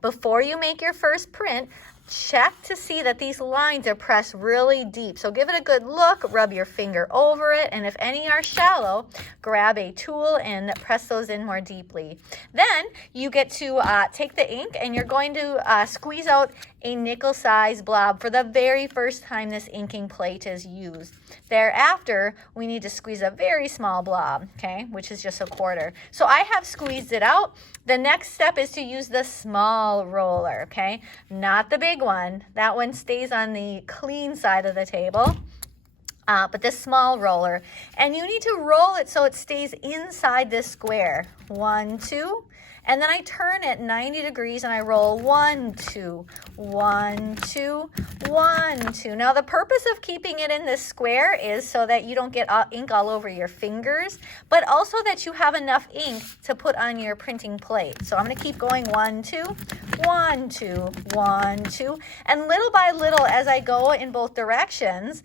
before you make your first print, check to see that these lines are pressed really deep. So give it a good look, rub your finger over it, and if any are shallow, grab a tool and press those in more deeply. Then you get to take the ink and you're going to squeeze out a nickel-sized blob for the very first time this inking plate is used. Thereafter, we need to squeeze a very small blob, okay, which is just a quarter. So I have squeezed it out. The next step is to use the small roller, okay, not the big one. That one stays on the clean side of the table. But this small roller, and you need to roll it so it stays inside this square. 1, 2, and then I turn it 90 degrees and I roll 1, 2, 1, 2, 1, 2. Now the purpose of keeping it in this square is so that you don't get ink all over your fingers, but also that you have enough ink to put on your printing plate. So I'm going to keep going 1, 2, 1, 2, 1, 2, and little by little as I go in both directions,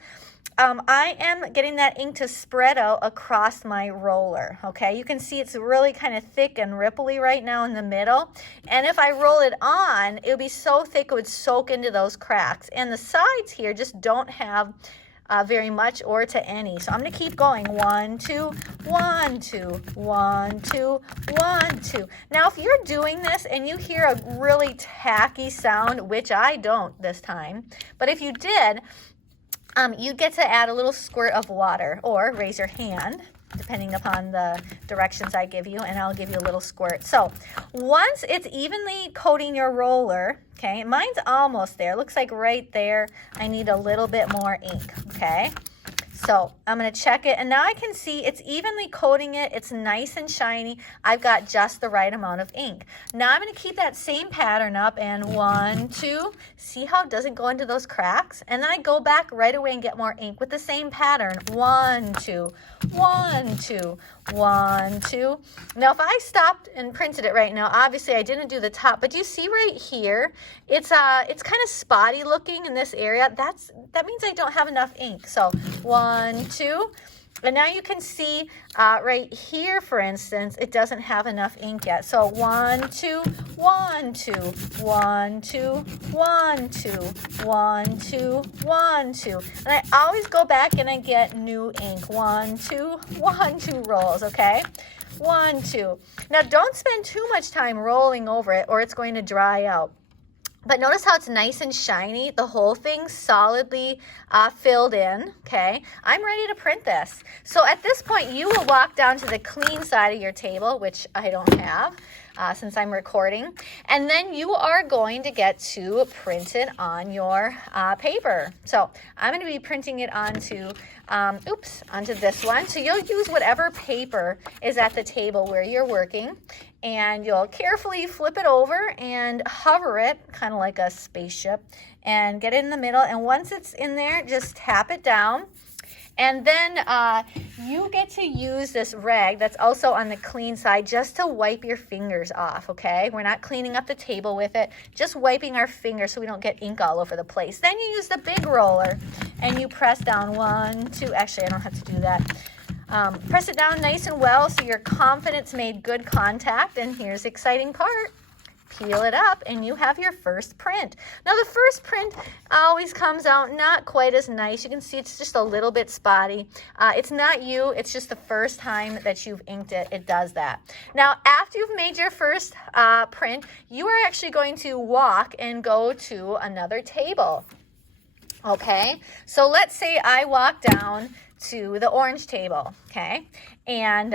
I am getting that ink to spread out across my roller, okay? You can see it's really kind of thick and ripply right now in the middle. And if I roll it on, it would be so thick it would soak into those cracks. And the sides here just don't have very much or to any. So I'm going to keep going. 1, 2, 1, 2, 1, 2, 1, 2. Now, if you're doing this and you hear a really tacky sound, which I don't this time, but if you did, you get to add a little squirt of water or raise your hand, depending upon the directions I give you, and I'll give you a little squirt. So once it's evenly coating your roller, okay, mine's almost there. Looks like right there, I need a little bit more ink, okay? So I'm going to check it, and now I can see it's evenly coating it. It's nice and shiny. I've got just the right amount of ink. Now I'm going to keep that same pattern up, and 1, 2, see how it doesn't go into those cracks? And then I go back right away and get more ink with the same pattern. 1, 2, 1, 2, 1, 2. Now if I stopped and printed it right now, obviously I didn't do the top, but do you see right here? It's kind of spotty looking in this area. That means I don't have enough ink. So 1, 2, and now you can see right here, for instance, it doesn't have enough ink yet. So 1, 2, 1, 2, 1, 2, 1, 2, 1, 2, 1, 2. And I always go back and I get new ink. 1, 2, 1, 2 rolls, okay? 1, 2. Now don't spend too much time rolling over it or it's going to dry out. But notice how it's nice and shiny, the whole thing solidly filled in, okay? I'm ready to print this. So at this point, you will walk down to the clean side of your table, which I don't have since I'm recording. And then you are going to get to print it on your paper. So I'm going to be printing it onto, onto this one. So you'll use whatever paper is at the table where you're working. And you'll carefully flip it over and hover it, kind of like a spaceship, and get it in the middle. And once it's in there, just tap it down. And then you get to use this rag that's also on the clean side just to wipe your fingers off, okay? We're not cleaning up the table with it, just wiping our fingers so we don't get ink all over the place. Then you use the big roller and you press down 1, 2, actually I don't have to do that. Press it down nice and well so you're confident it's made good contact. And here's the exciting part. Peel it up and you have your first print. Now the first print always comes out not quite as nice. You can see it's just a little bit spotty. It's not you, it's just the first time that you've inked it, it does that. Now after you've made your first print, you are actually going to walk and go to another table. Okay, so let's say I walk down to the orange table, okay, and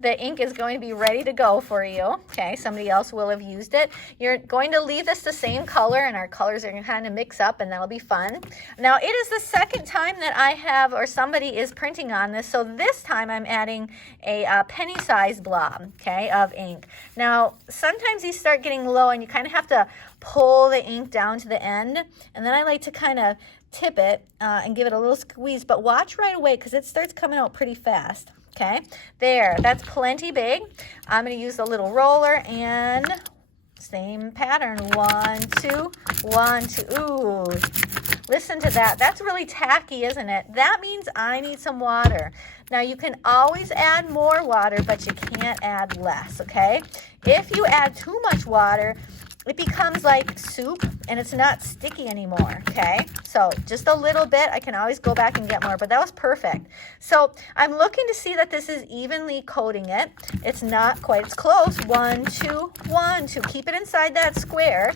the ink is going to be ready to go for you, okay, somebody else will have used it. You're going to leave this the same color and our colors are going to kind of mix up and that'll be fun. Now it is the second time that I have, or somebody is printing on this, so this time I'm adding a penny-sized blob, okay, of ink. Now sometimes these start getting low and you kind of have to pull the ink down to the end, and then I like to kind of tip it and give it a little squeeze, but watch right away because it starts coming out pretty fast. Okay, there, that's plenty big. I'm going to use a little roller and same pattern. 1, 2, 1, 2. Ooh, Listen to that. That's really tacky, isn't it? That means I need some water. Now, you can always add more water, but you can't add less, okay? If you add too much water, it becomes like soup and it's not sticky anymore, okay? So just a little bit. I can always go back and get more, but that was perfect. So I'm looking to see that this is evenly coating it. It's not quite, it's close. 1, 2, 1, 2. Keep it inside that square.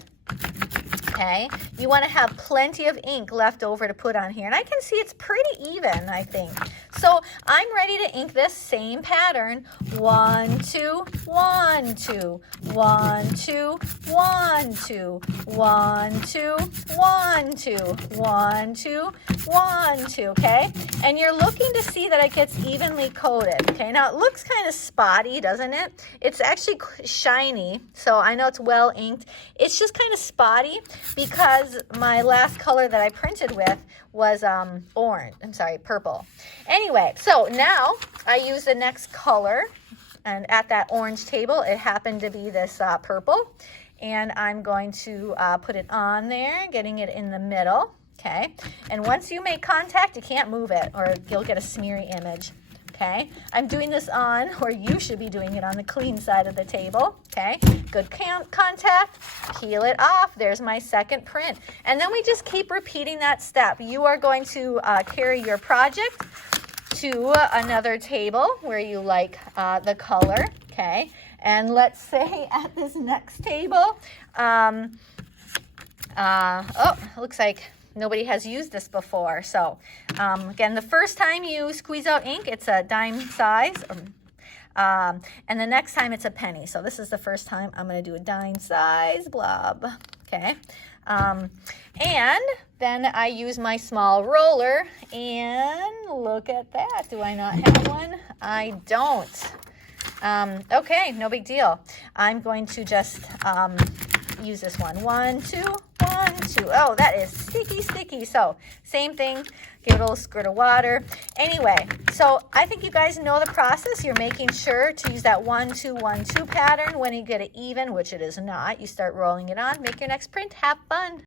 Okay, you want to have plenty of ink left over to put on here. And I can see it's pretty even, I think. So I'm ready to ink this same pattern. 1, 2, 1, 2, 1, 2, 1, 2, 1, 2, 1, 2, 1, 2, 1, 2, okay? And you're looking to see that it gets evenly coated, okay? Now it looks kind of spotty, doesn't it? It's actually shiny, so I know it's well inked. It's just kind of spotty because my last color that I printed with was purple. Anyway, so now I use the next color, and at that orange table it happened to be this purple, and I'm going to put it on there, getting it in the middle, okay? And once you make contact, you can't move it or you'll get a smeary image. Okay, I'm doing this on, or you should be doing it on the clean side of the table. Okay, good contact, peel it off. There's my second print. And then we just keep repeating that step. You are going to carry your project to another table where you like the color. Okay, and let's say at this next table, it looks like nobody has used this before. So again, the first time you squeeze out ink, it's a dime size, and the next time it's a penny. So this is the first time I'm going to do a dime size blob. Okay, and then I use my small roller, and look at that. Do I not have one? I don't. Okay, no big deal. I'm going to just use this one. 1, 2, 1, 2. Oh, that is sticky. So same thing, give it a little squirt of water. Anyway, so I think you guys know the process. You're making sure to use that 1, 2, 1, 2 pattern. When you get it even, which it is not, you start rolling it on. Make your next print. Have fun.